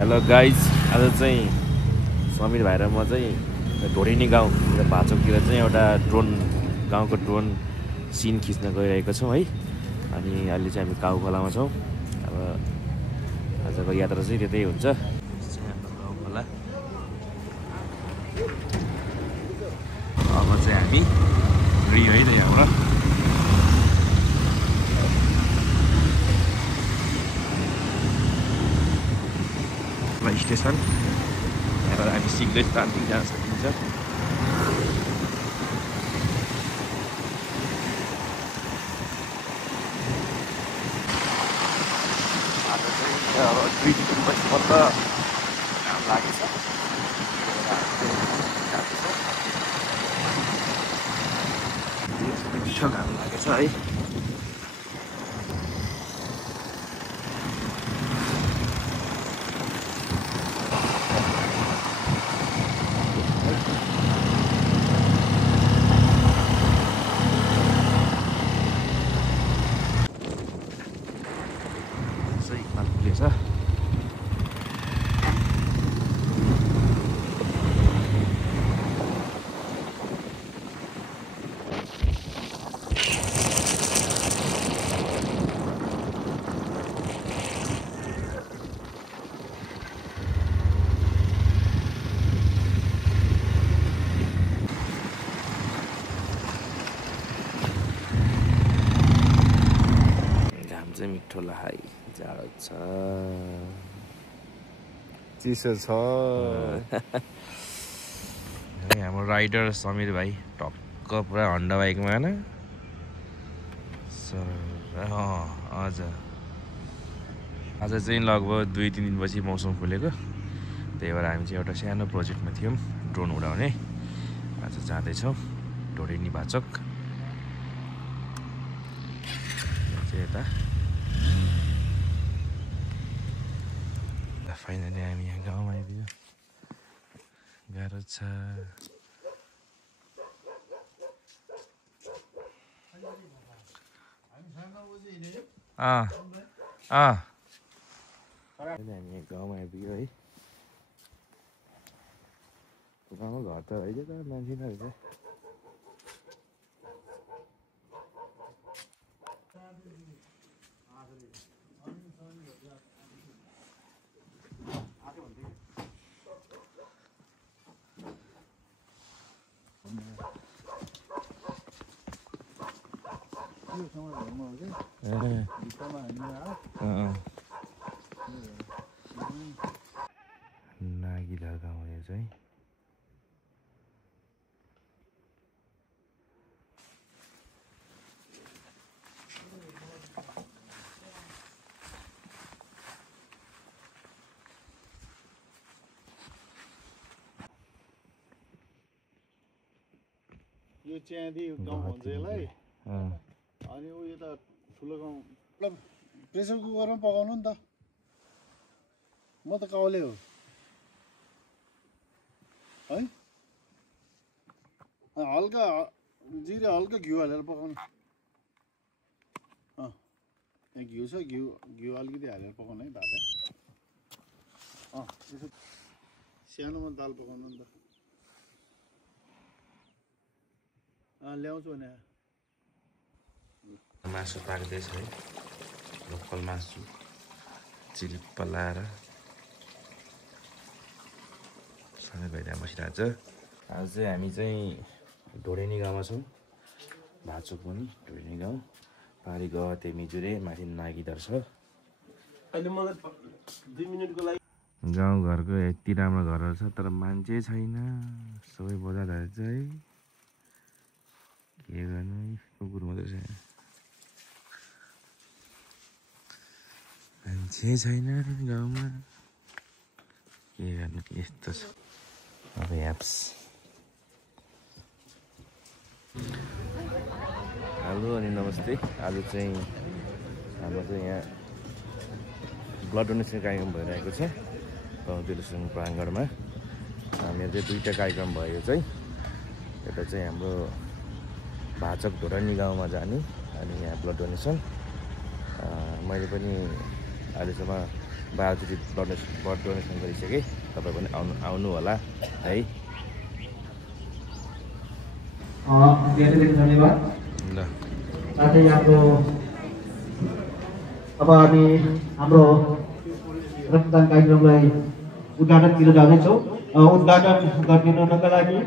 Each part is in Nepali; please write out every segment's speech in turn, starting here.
हेलो गाइज, आज चाहिँ समीर भाइ र म चाहिँ ढोडेनी गाउँ भाचोकतिर चाहिँ एउटा गाउँको ड्रोन सिन खिच्न गइरहेको छौँ है। अनि अहिले चाहिँ हामी काउ खोलामा छौँ। अब आजको यात्रा चाहिँ त्यतै हुन्छ। हाम्रो काउ खोला। अब चाहिँ हामी रियो है त यहाँबाट। स्टेसन यहाँबाट हामी सिक्दै तान्तिङ जान सकिन्छ। आज चाहिँ अब 2 दिनपछि बल्ल घाम लागेछ। मिठो घाम लागेछ है। मिठो लाहाई जाडो छ, चिसो छ। हाम्रो राइडर समीर भाइ टक्क पुरा हन्डा बाइकमा होइन हजुर। आज चाहिँ लगभग 2-3 दिनपछि मौसम खुलेको, त्यही भएर हामी चाहिँ एउटा सानो प्रोजेक्टमा थियौँ, ड्रोन उडाउने। आज जाँदैछौँ ढोडेनी भाचोक चाहिँ यता। फाइनली हामी यहाँ गाउँमा आइदियो। गाह्रो छ। हामी यहाँ गाउँमा आइपुग्यो है। गाउँमा घर त रहेछ त मान्छे नै रहेछ। नागिधार गाउँ यो चाहिँ। यो च्यादी गाउँ भन्छ यसलाई। अनि ऊ यता ठुलो गाउँ प्रेसर कुकरमा पकाउनु नि त। म त काउले हो है। हल्का जिरा हल्का घिउ हालेर पकाउनु। यहाँ घिउ छ, घिउ अलिकति हालेर पकाउनु है भात है। यसो सानोमा दाल पकाउनु नि त। ल्याउँछु भने मासु पाक्दैछ है, लोकल मासु चिलिप्प लाएर सबै भइरहेको बसिरहेको छ। आज चाहिँ हामी चाहिँ ढोडेनी गाउँमा छौँ। भाचोक पनि ढोडेनी गाउँ। पारी गते मिजुरे माथि नागिधार छ। अहिले मलाई 2 मिनेटको लागि गाउँघरको यति राम्रो घरहरू छ, तर मान्छे छैन। सबै बजारहरू छ है। के गर्नु, कुकुर मात्रै छ, मान्छे छैन गाउँमा। के गर्नु, यस्तो छ अब एप्स। हेलो अनि नमस्ते। आज चाहिँ हाम्रो चाहिँ यहाँ ब्लड डोनेसन कार्यक्रम भइरहेको छ गाउँ टेलिभिजन प्राङ्गणमा। मेरो चाहिँ 2टा कार्यक्रम भयो चाहिँ। एउटा चाहिँ हाम्रो भाचोक ढोडेनी गाउँमा जाने, अनि यहाँ ब्लड डोनेसन। मैले पनि अहिलेसम्म 12 चोटि ब्लड डोनेसन गरिसकेँ। तपाईँ पनि आउनु होला है। धेरै धेरै धन्यवाद। ल साथै हाम्रो अब हामी हाम्रो रक्तदान कार्यक्रमलाई उद्घाटनतिर जाँदैछौँ। उद्घाटन गरिदिनुका लागि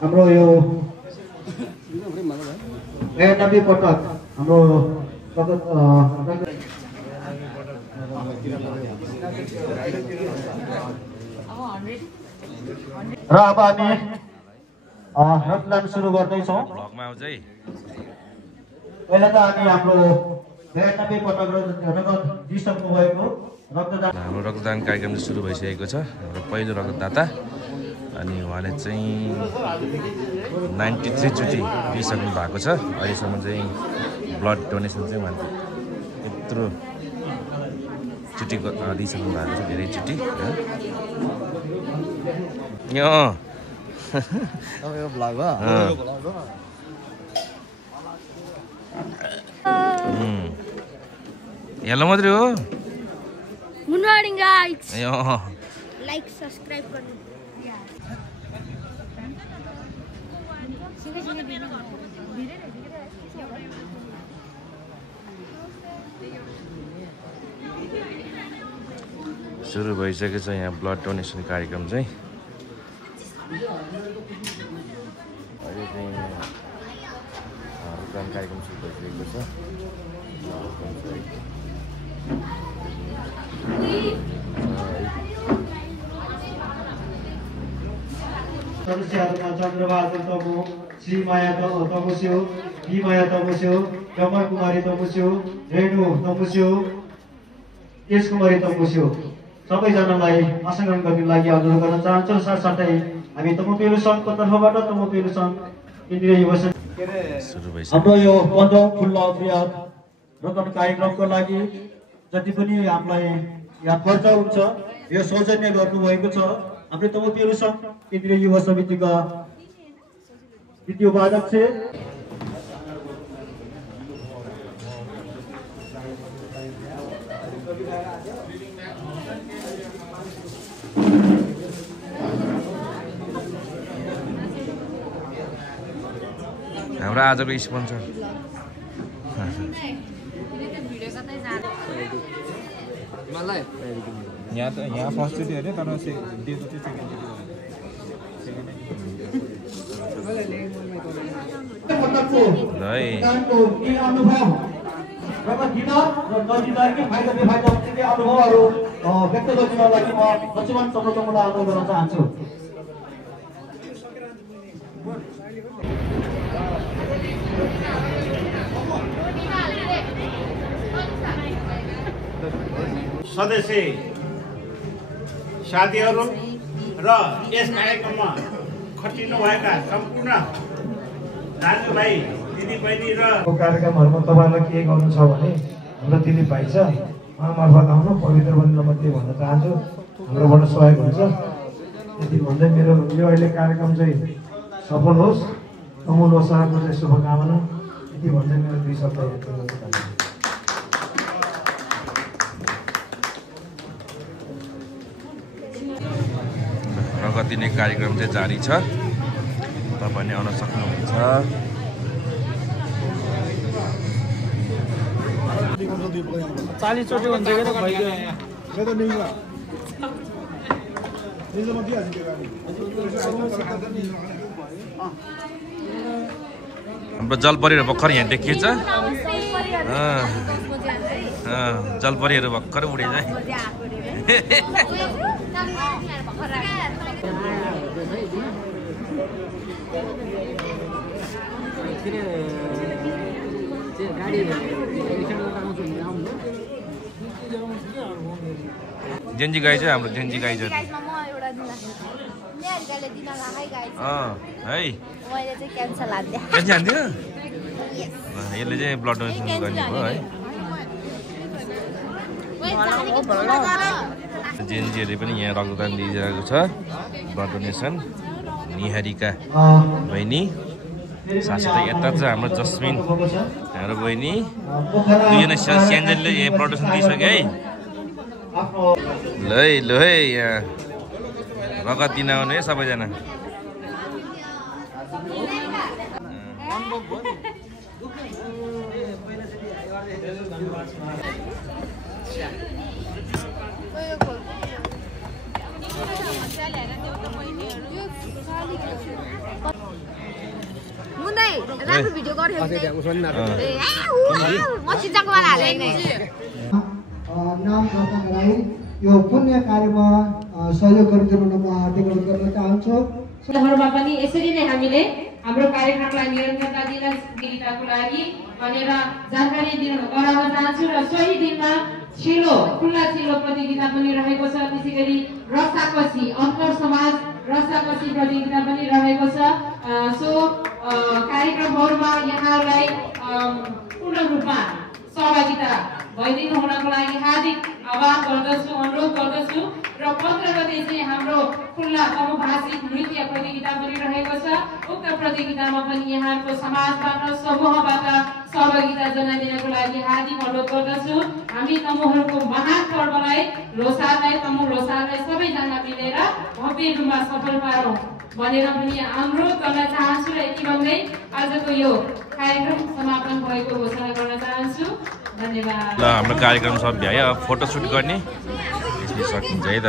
हाम्रो यो 92 पटक हाम्रो र अब हामी रक्तदान सुरु गर्दैछौँ। भ्लगमा आउँछ है। पहिला त हामी हाम्रो 92 पटक रगत दिइसक्नु भएको रक्तदान हाम्रो रक्तदान कार्यक्रम सुरु भइसकेको छ। हाम्रो पहिलो रक्तदाता अनि उहाँले चाहिँ 93 चोटि दिइसक्नु भएको छ। अहिलेसम्म चाहिँ ब्लड डोनेसन चाहिँ उहाँले यत्रो चोटि दिइसक्नु भएको छ, धेरै चोटि। हेलो मात्रै हो। Good morning, guys. यो Like, subscribe गर्नु। सुरु भइसकेको छ यहाँ ब्लड डोनेसन कार्यक्रम चाहिँ। अहिले चाहिँ रक्तदान कार्यक्रम सुरु भइसकेको छ। सदस्यहरूमा चन्द्रबहादुर तबु, श्रीमाया तबुस्यो, बिमाया तबुस्यो, रमण कुमारी तबुस्यो, रेणु तबुस्यो, केश कुमारी तबुस्यो सबैजनालाई आसनग्रहण गर्नको लागि अनुरोध गर्न चाहन्छौँ। साथसाथै हामी तमुपेलु सङ्घको तर्फबाट तमुपेलु सङ्घ केन्द्रीय युवा सुरु भइसक्यो। हाम्रो यो 15औं खुल्ला बृहत रक्तदान कार्यक्रमको लागि जति पनि हामीलाई यहाँ खर्च हुन्छ यो सौजन्य गर्नुभएको छ। हाम्रो तमुपेलु सङ्घ केन्द्रीय युवा समितिका द्वितीय उपाध्यक्ष हाम्रो आजको स्पोन्सर यहाँ फर्स्ट चोटि हेऱ्यो तर दिएको चाहिँ अनुभवहरू व्यक्त गर्नको लागि म लक्ष्मण चन्द्रलाई अनुरोध गर्न चाहन्छु। सदस्य साथीहरू र यस कार्यक्रममा खटिनुभएका सम्पूर्ण दाजुभाइ दिदीबहिनी र कार्यक्रमहरूमा तपाईँलाई के गर्नु छ भने हाम्रो दिलीप भाइ छ उहाँमार्फत आउनु पवित्र बनेर म त्यही भन्न चाहन्छु। हाम्रोबाट सहयोग हुन्छ यति भन्दै मेरो यो अहिले कार्यक्रम चाहिँ सफल होस्, अमूल वसाहको चाहिँ शुभकामना यति भन्दै मेरो 2 शब्द रगत दिने कार्यक्रम चाहिँ जारी छ। तपाईँले आउन सक्नुहुन्छ। 40 चोटि हुन्छ के त भइदियो। हाम्रो जलपरीहरू भर्खर यहाँ देखिएछ। जलपरीहरू भर्खर उडेछ है। जेन्जी गाई चाहिँ हाम्रो जेन्जी गाई छ है। क्यान्सर हान्दियो। यसले चाहिँ ब्लड डोनेसन गर्ने भयो है। जेन्जीहरूले पनि यहाँ रक्तदान दिइरहेको छ। ब्लड डोनेसन निहारिका बहिनी साथसाथै यता चाहिँ हाम्रो जस्मिन हाम्रो बहिनी दुईजना स्यान्जेलले यहाँ प्रदर्शन दिइसक्यो है ल है यहाँ रगत दिन आउने है सबैजना मुन्दै राम्रो भिडियो गर्यो म सिजाको वाला हाले नि नाम दर्ता गराई यो पुण्य कार्यमा सहयोग गरिदिनु म हार्दिक अनुरोध गर्न चाहन्छु। मा पनि यसरी नै हामीले हाम्रो कार्यक्रमलाई निरन्तरता दिन प्रतियोगिताको लागि भनेर जानकारी गराउन चाहन्छु र सोही दिनमा खुल्ला चिलो प्रतियोगिता पनि रहेको छ। त्यसैगरी रसाकसी अन्तर समाज रसाकसी प्रतियोगिता पनि रहेको छ। सो कार्यक्रमहरूमा यहाँलाई पूर्ण रूपमा सहभागिता भइदिनु हुनको लागि हार्दिक आह्वान गर्दछु अनुरोध गर्दछु र 15 गते चाहिँ हाम्रो खुल्ला बहुभाषिक नृत्य प्रतियोगिता पनि रहेको छ। उक्त प्रतियोगितामा पनि यहाँको समाजबाट समूहबाट सहभागिता जनाइदिनको लागि हार्दिक अनुरोध गर्दछु। हामी तमुहरूको महान पर्वलाई लोसारलाई तमु लोसारलाई सबैजना मिलेर भव्य रूपमा सफल पारौँ भनेर पनि अनुरोध गर्न चाहन्छु र यति भन्दै आजको यो कार्यक्रम समापन भएको घोषणा गर्न चाहन्छु। धन्यवाद। ल हाम्रो कार्यक्रम सब भ्यायो अब फोटोसुट गर्ने यसले सकिन्छ है त।